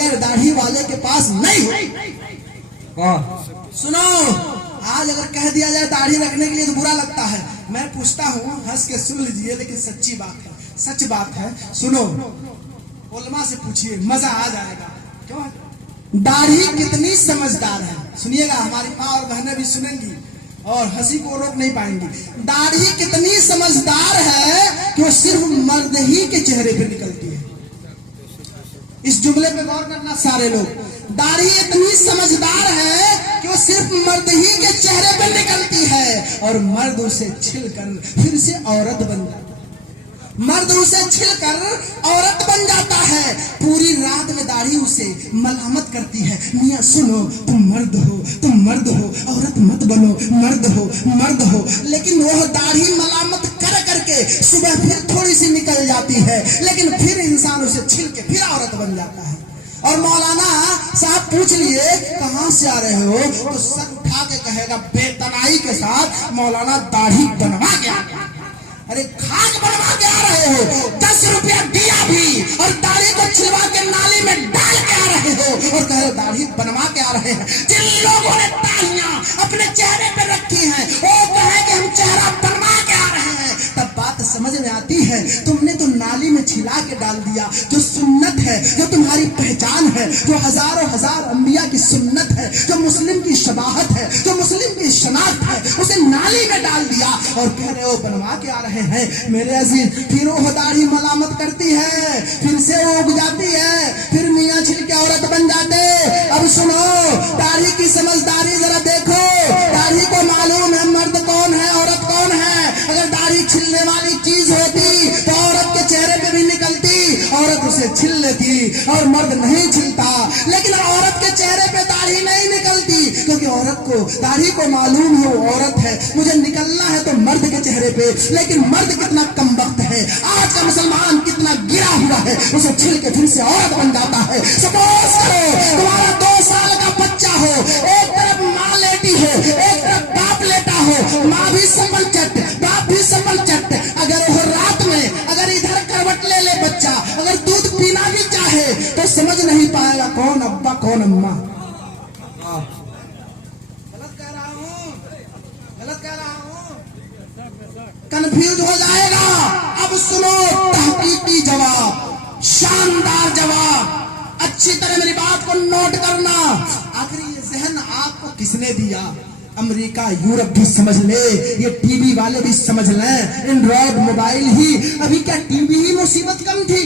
अगर दाढ़ी वाले के पास नहीं हो। सुनो, आज अगर कह दिया जाए दाढ़ी रखने के लिए तो बुरा लगता है। मैं पूछता हूँ, हंस के सुन लीजिए, लेकिन सच्ची बात है, सच बात है। सुनो, उलमा से पूछिए, मजा आ जाएगा। क्यों? दाढ़ी कितनी समझदार है। सुनिएगा, हमारी माँ और बहनें भी सुनेंगी और हंसी को रोक नहीं पाएंगी। दाढ़ी कितनी समझदार है कि वो सिर्फ मर्द ही के चेहरे पे निकलती है। इस जुमले पे गौर करना सारे लोग। दाढ़ी इतनी समझदार है कि वो सिर्फ मर्द ही के चेहरे पे निकलती है और मर्द उसे छिलकर फिर से औरत बन जाता है। मर्द उसे छिलकर औरत बन जाता है। पूरी रात में दाढ़ी उसे मलामत करती है, मियाँ सुनो, तुम मर्द हो, तुम मर्द हो, औरत मत बनो, मर्द हो, मर्द हो। लेकिन वह दाढ़ी मलामत कर करके सुबह फिर थोड़ी सी निकल जाती है, लेकिन फिर इंसान उसे छिल के फिर औरत बन जाता है। और मौलाना साहब पूछ लिए कहाँ से आ रहे हो, तो सर उठा के कहेगा बेतनाई के साथ, मौलाना दाढ़ी बनवा के आ गया। अरे खाक बनवा के आ रहे हो, 10 रुपया दिया भी और दाढ़ी को छिलवा के नाली में डाल के आ रहे हो और कह रहे दाढ़ी बनवा के आ रहे हैं। जिन लोगों ने तालियां अपने चेहरे पे रखी हैं वो कहे कि हम चेहरा बनवा के आ रहे हैं, तब बात समझ में आती है। तुमने तो नाली में छिला के डाल दिया। जो सुन्नत है, जो तुम्हारी पहचान है, जो हजारों हजार अंबिया की सुन्नत है, जो मुस्लिम की शबाहत है, जो मुस्लिम की शनाख्त है, उसे नाली में डाल दिया और कह रहे हो बनवा के आ रहे हैं। मेरे अजीज, फिर वो दाढ़ी मलामत करती है, फिर से वो उग जाती है, फिर मियाँ छिल के औरत बन जाते। अब सुनो, दाढ़ी की समझदारी जरा देखो। दाढ़ी को मालूम है मर्द कौन है, औरत कौन है। अगर दाढ़ी छिलने वाली चीज होती तो औरत के चेहरे पे भी निकलती, औरत उसे छिल लेती और मर्द नहीं छिलता। लेकिन औरत के चेहरे पे दाढ़ी नहीं निकलती क्योंकि औरत को, दाढ़ी को मालूम है वो औरत है, मुझे निकलना है तो मर्द के चेहरे पे। लेकिन मर्द कितना कमबख्त है, आज का मुसलमान कितना गिरा हुआ है, उसे छिल के फिर से औरत बन जाता है। सपोज करो तुम्हारा 2 साल का बच्चा हो, एक तरफ माँ लेटी हो, एक तरफ बाप लेटा हो, माँ भी संभल चट, बाप भी संभल चट। अगर वो रात में अगर इधर करवट ले ले बच्चा, अगर दूध पीना भी चाहे तो समझ नहीं पाएगा कौन अब्बा कौन अम्मा। गलत कह रहा हूँ, गलत कह रहा हूँ, कंफ्यूज हो जाएगा। अब सुनो तहकीकी जवाब, शानदार जवाब, अच्छी तरह मेरी बात को नोट करना। आखिर ये जहन आपको किसने दिया? अमेरिका, यूरोप भी समझ ले, ये टीवी वाले भी समझ लें, एंड्रॉइड मोबाइल ही। अभी क्या टीवी ही मुसीबत कम थी,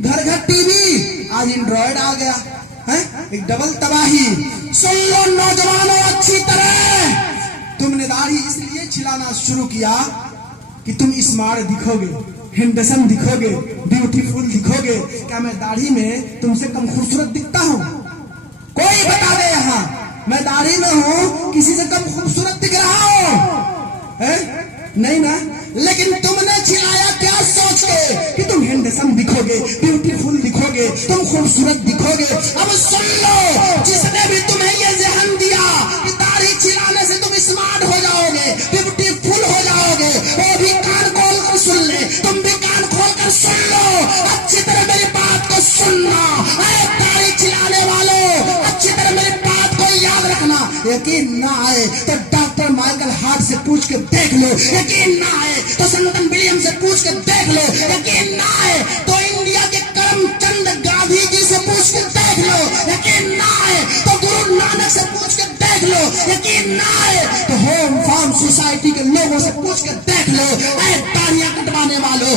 घर घर टीवी, आज एंड्रॉइड आ गया है, एक डबल तबाही। सुन लो नौजवानों अच्छी तरह, तुमने दाढ़ी इसलिए छिलाना शुरू किया कि तुम स्मार्ट दिखोगे, हैंडसम दिखोगे, ब्यूटीफुल दिखोगे। क्या मैं दाढ़ी में तुमसे कम खूबसूरत दिखता हूँ? कोई बता दे यहाँ, मैं दाढ़ी में हूँ किसी से कम खूबसूरत दिख रहा हूँ? नहीं ना। लेकिन तुमने छिलाया क्या सोच के कि तुम हैंडसम दिखोगे, ब्यूटीफुल दिखोगे, तुम खूबसूरत दिखोगे। अब सुन लो, जिसने भी तुम्हें ये जहन दिया कि दाढ़ी छिलाने से तुम स्मार्ट हो जाओगे, ब्यूटीफुल हो जाओगे, वो भी कान खोल कर सुन ले, तुम भी कान खोल कर सुन लो। अच्छी तरह मेरी बात को सुनना। दाढ़ी छिलाने वालों, अच्छी तरह मेरी बात को याद रखना। यकीन ना आए तो डॉक्टर माइकल हार्ट से पूछ के देख लो, यकीन ना आए तो सनातन विलियम से पूछ के देख लो, यकीन ना आए तो इंडिया के करमचंद गांधी जी से पूछ के देख लो, यकीन ना आए तो गुरु नानक से पूछ के देख लो, यकीन ना आए तो होम फार्म सोसाइटी के लोगों से पूछ के देख लो। दाढ़ियां कटवाने वालों,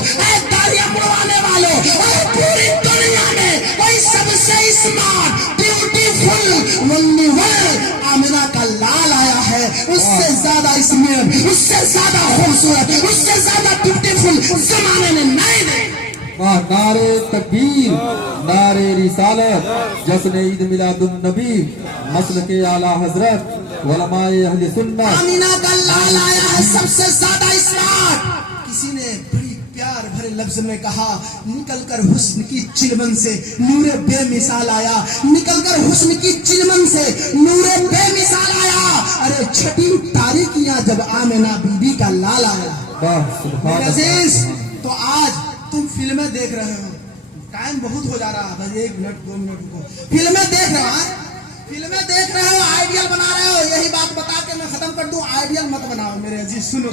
दाढ़ियां मुड़वाने वालों, पूरी दुनिया में कोई सबसे स्मार्ट, ब्यूटीफुल, वंडरफुल आमिना का लाल आया है। उससे ज्यादा स्मार्ट, उससे ज्यादा खूबसूरत, उससे ज्यादा ब्यूटीफुल जमाने में नहीं देखा। नारे तकबीर, नारे रिसालत, जश्न ईद मिलादुन नबी, मसल के आला हजरत, उलमाए अहले सुन्नत। आमिना का लाल आया है सबसे ज्यादा स्मार्ट। किसी ने बड़ी प्यार भरे लफ्ज में कहा, निकलकर हुस्न की चिलमन से नूरे बेमिसाल आया, निकलकर हुस्न की चिलमन से नूरे बेमिसाल आया। अरे छठी तारीखियां जब आमिना बीबी का लाल आया। अजीज, तो आज तुम फिल्में देख रहे हो, टाइम बहुत हो जा रहा है, बस 1 मिनट 2 मिनट रुको। फिल्में देख रहे हो, आइडियल बना रहे हो, यही बात बता के मैं खत्म कर दूं। आइडियल मत बनाओ मेरे अजीज, सुनो,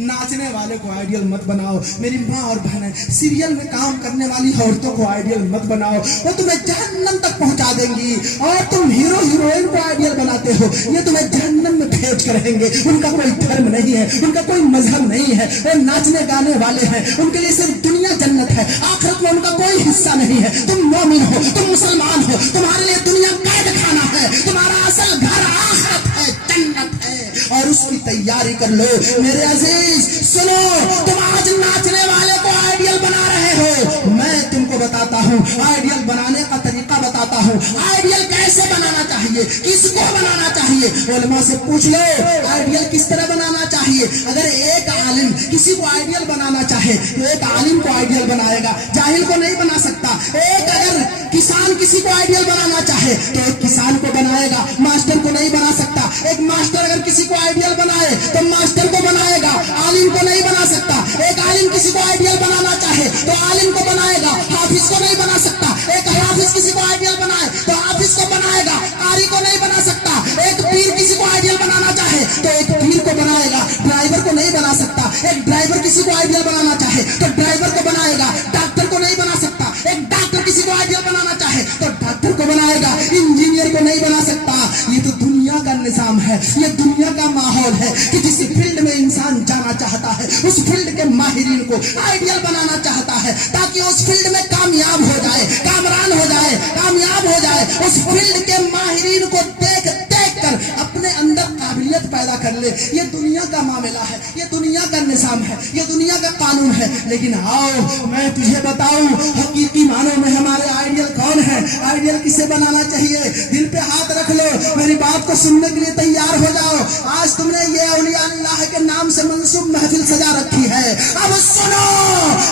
नाचने वाले को आइडियल मत बनाओ। मेरी माँ और बहनें, सीरियल में काम करने वाली औरतों को आइडियल मत बनाओ, वो तुम्हें जहन्नम तक पहुंचा देंगी। और तुम हीरो हीरोइन को आइडियल बनाते हो, ये तुम्हें जहन्नम में भेज कर रहेंगे। उनका कोई धर्म नहीं है, उनका कोई मजहब नहीं है, वो नाचने गाने वाले हैं, उनके लिए सिर्फ दुनिया जन्नत है, आखिरत में उनका कोई हिस्सा नहीं है। तुम मोमिन हो, तुम मुसलमान हो, तुम्हारे लिए दुनिया कैद खाना है, तुम्हारा असल घर आखिरत है, जन्नत है, और उसकी तैयारी कर लो। मेरे अजीज सुनो, तुम आज नाचने वाले को आइडियल बना रहे हो, मैं तुमको बताता हूँ, आइडियल बनाने का तरीका बताता हूँ। आइडियल कैसे बनाना चाहिए, किसको बनाना चाहिए, उलमा से पूछ लो आइडियल किस तरह बनाना चाहिए। अगर एक आलिम किसी को आइडियल बनाना चाहे तो एक आलिम को आइडियल बनाएगा, जाहिल को नहीं बना सकता। एक अगर किसान किसी को आइडियल बनाना चाहे तो एक किसान को बनाएगा, मास्टर को नहीं बना सकता। एक मास्टर अगर किसी को आइडियल बनाए तो मास्टर को बनाएगा, आलिम को नहीं बना सकता। एक आलिम किसी को आइडियल बनाना चाहे तो आलिम को बनाएगा, हाफिज को नहीं बना सकता। एक हाफिज किसी को आइडियल बनाए तो हाफिज को बनाएगा, कारी को नहीं बना सकता। एक पीर किसी को आइडियल बनाना चाहे तो एक पीर को बनाएगा, ड्राइवर को नहीं बना सकता। एक ड्राइवर किसी को आइडियल बनाना चाहे तो ड्राइवर को बनाएगा, डॉक्टर को नहीं बना सकता। एक डॉक्टर किसी को आइडियल बनाना चाहे तो डॉक्टर को बनाएगा, इंजीनियर को नहीं बना सकता। ये तो दुनिया का निजाम है, ये दुनिया का माहौल है कि जिस फील्ड में इंसान जाना चाहता है उस फील्ड के माहिरीन को आइडियल बनाना चाहता है, ताकि उस फील्ड में कामयाब हो जाए, कामरान हो जाए, कामयाब हो जाए। उस फील्ड के माहिरीन को देख कर अपने अंदर काबिलियत पैदा कर ले। ये दुनिया का मामला है, ये दुनिया का निजाम है, ये दुनिया का कानून है। लेकिन आओ मैं तुझे बताऊं, हकीकी मानों में हमारे आइडियल कौन है, आइडियल किसे बनाना चाहिए। दिल पे हाथ रख लो, मेरी बात को सुनने के लिए तैयार हो जाओ। आज तुमने ये औलिया अल्लाह के नाम से मंसूब महफिल सजा रखी है, अब सुनो,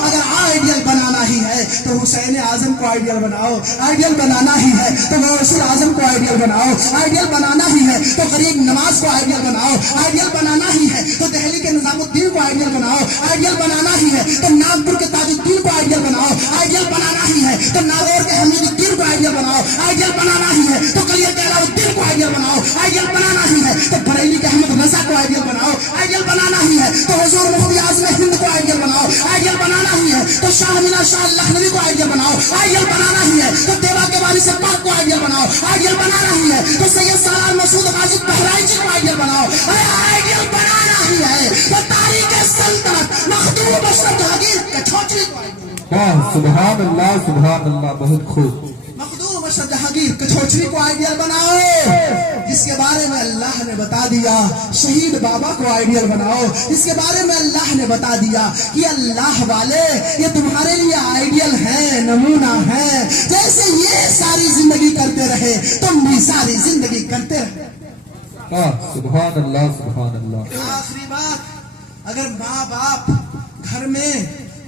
अगर आइडियल बनाना ही है तो हुसैन आजम को आइडियल बनाओ, आइडियल बनाना ही है तो गौसुल आजम को आइडियल बनाओ, आइडियल बनाना ही है तो गरीब नवाज को आइडियल बनाओ, आइडियल बनाना ही है तो दिल्ली के निजामुद्दीन को आइडियल बनाओ, आइडियल बनाना ही है तो नागपुर के ताजुद्दीन को आइडियल बनाओ, आइडियल बनाना ही है तो नागौर के हमीदुद्दीन को आइडियल बनाओ, आइडियल बनाना ही है तो कलिया के अलाउद्दीन को आइडियल बनाओ, आइडियल बनाना ही है तो बरेली के अहमद रजा को आइडियल बनाओ, आइडियल बनाना ही है तो हुजूर मुफ्ती आज़म हिंद को आइडियल बनाओ, आइडियल बनाना ही है तो शाह मीना शाह लखनवी को आइडियल बनाओ, आइडियल बनाना ही है तो देवा के वाली से पाक को आइडियल बनाओ, आइडियल बनाना ही है तो सैयद सालार मसूद गाजी बहराइची को आइडियल बनाओ। आइडियल बनाना ही है तो तारीख सल्तनत मखदूम अशरफ जहांगीर कछोचरी को आइडियल, सुभान अल्लाह, बहुत खूब। मखदूम अशरफ जहांगीर कछोचरी को आइडियल बनाओ, जिसके बारे में अल्लाह ने बता दिया। शहीद बाबा को आइडियल बनाओ, इसके बारे में अल्लाह ने बता दिया कि अल्लाह वाले ये तुम्हारे लिए आइडियल है, नमूना है। जैसे ये सारी जिंदगी करते रहे तुम भी सारी जिंदगी करते रहे। सुभान अल्लाह, सुभान अल्लाह। आखिरी बात, अगर माँ बाप घर में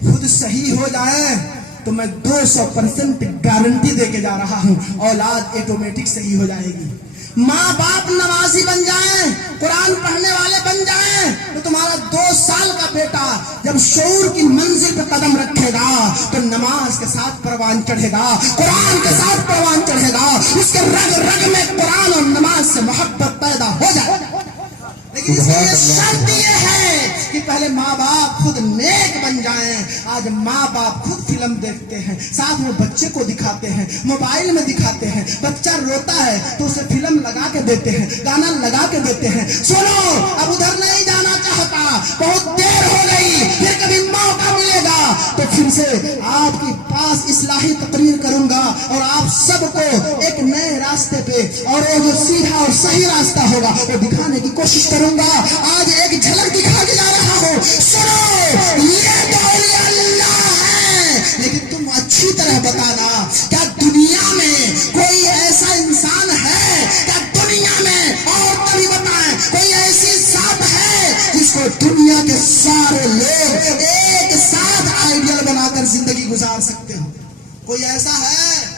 खुद सही हो जाए तो मैं 200% गारंटी देके जा रहा हूँ, औलाद ऑटोमेटिक सही हो जाएगी। माँ बाप नमाजी बन जाएं, कुरान पढ़ने वाले बन जाएं, तो तुम्हारा 2 साल का बेटा जब शऊर की मंजिल पर कदम रखेगा तो नमाज के साथ परवान चढ़ेगा, कुरान के साथ परवान चढ़ेगा, उसके रग रग में कुरान और नमाज से मोहब्बत पैदा हो जाए। लेकिन इसके लिए शर्त ये है कि पहले माँ बाप खुद नेक बन जाएं। आज माँ बाप खुद फिल्म देखते हैं, साथ में बच्चे को दिखाते हैं, मोबाइल में दिखाते हैं। बच्चा रोता है तो उसे फिल्म लगा के देते हैं, गाना लगा के देते हैं। सुनो, अब उधर नहीं जाना चाहता, बहुत देर हो गई, फिर कभी मौका मिलेगा तो फिर से आपके पास इस्लाही तकरीर करूंगा और आप सबको एक नए रास्ते पे और वो जो सीधा और सही रास्ता होगा वो दिखाने की कोशिश करूंगा। आज एक झलक दिखा के जा रहा हूँ। सुनो, ये तो औलिया अल्लाह है, लेकिन तुम अच्छी तरह बताना, क्या दुनिया में कोई ऐसा इंसान है, क्या दुनिया में, और तभी बताएं, कोई ऐसी जात है जिसको दुनिया के सारे लोग एक साथ आइडियल बनाकर जिंदगी गुजार सकते हो? कोई ऐसा है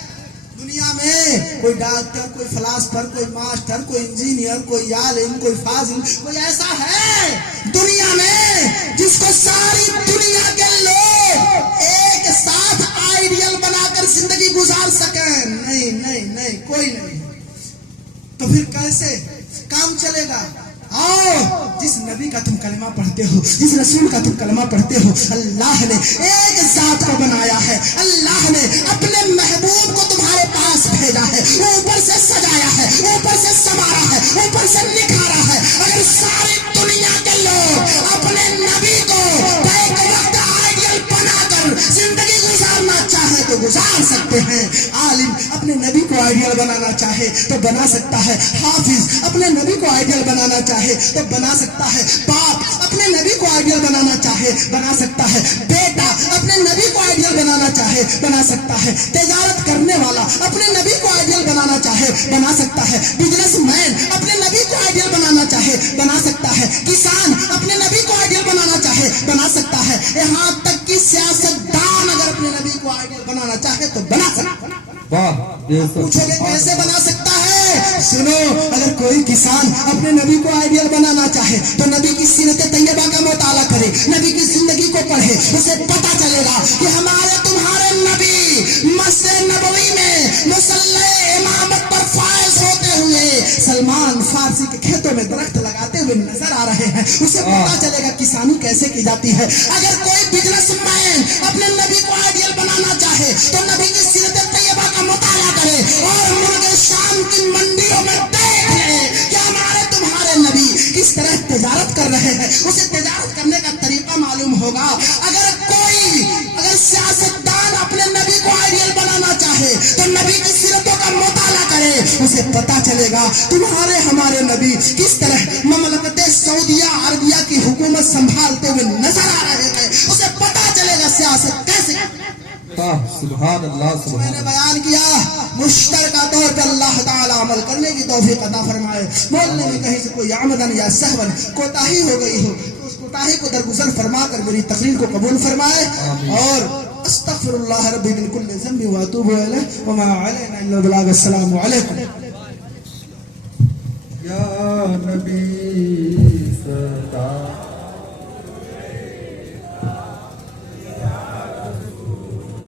दुनिया में? कोई डॉक्टर, कोई फिलासफर, कोई मास्टर, कोई इंजीनियर, कोई आलिम, कोई फाजिल, कोई ऐसा है दुनिया में जिसको सारी दुनिया के लोग एक साथ आइडियल बनाकर नहीं, कोई नहीं। तो फिर कैसे काम चलेगा? आओ, जिस नबी का तुम कलमा पढ़ते हो, जिस रसूल का तुम कलमा पढ़ते हो, अल्लाह ने एक जात को बनाया है, अल्लाह ने अपने महबूब को तुम्हारे पास भेजा है, ऊपर से सजाया है, ऊपर से संवारा है, ऊपर से निखारा है। अगर सारी दुनिया के लोग अपने नबी को एक वक्त आइडियल बनाकर जिंदगी गुजारना चाहे तो गुजार सकते हैं। आलिम अपने नबी को आइडियल बनाना चाहे तो बना सकता है, हाफिज अपने नबी को आइडियल बनाना चाहे तो बना सकता है, बाप अपने नबी को आइडियल बनाना चाहे बना सकता है, बेटा अपने नबी को आइडियल बनाना चाहे बना सकता है, तिजारत करने वाला अपने नबी को आइडियल बनाना चाहे बना सकता है, बिजनेसमैन अपने नबी को आइडियल बनाना चाहे बना सकता है, किसान अपने नबी को आइडियल बनाना चाहे बना सकता है, यहाँ तक कि सियासतदान अगर अपने नबी को आइडियल बनाना चाहे तो बना सकता है। वाह, पूछोगे कैसे बना सकता है? सुनो, अगर कोई किसान अपने नबी को आइडियल बनाना चाहे तो नबी की सीरत तैयबा का मुताला करे, नबी की जिंदगी को पढ़े, उसे पता चलेगा कि हमारे तुम्हारे नबी मस्जिद नबवी में मुसल्ले इमामत पर फाइज होते हुए सलमान फारसी के खेतों में दरख्त लगाते हुए नजर आ रहे हैं। उसे पता चलेगा किसानी कैसे की जाती है। अगर कोई बिजनेसमैन अपने नबी को आइडियल बनाना चाहे तो नबी की सीरत तैयबा का मुताला करे और मुर्गे शाम की मंडियों में देख ले कि हमारे तुम्हारे नबी किस तरह तिजारत कर रहे हैं, उसे तिजारत करने का तरीका मालूम होगा। अगर सियासतदान अपने नबी को आइडियल बनाना चाहे तो नबी की सीरतों का मुताला करे, उसे पता चलेगा तुम्हारे हमारे नबी किस तरह ममलकत सऊदिया अरबिया की हुकूमत संभालते हुए नजर आ रहे हैं, उसे पता चलेगा सियासत कैसे। सुभान अल्लाह, सुभान मैंने बयान किया, मुश्तरका तौर पर अल्लाह ताला अमल करने की तौफीक अता फरमाए। बोलने में कहीं से कोई आमदन या सहवन कोताही हो गई हो तो उस कोताही को दरगुजर फरमा कर मेरी तकरीर को कबूल फरमाए और अस्तगफिरुल्लाह रब्बी मिन कुल्लि ज़ंबि व अतूबु इलैहि व मा अलैना इल्ला अल बलाग। अस्सलामु अलैकुम। या नबी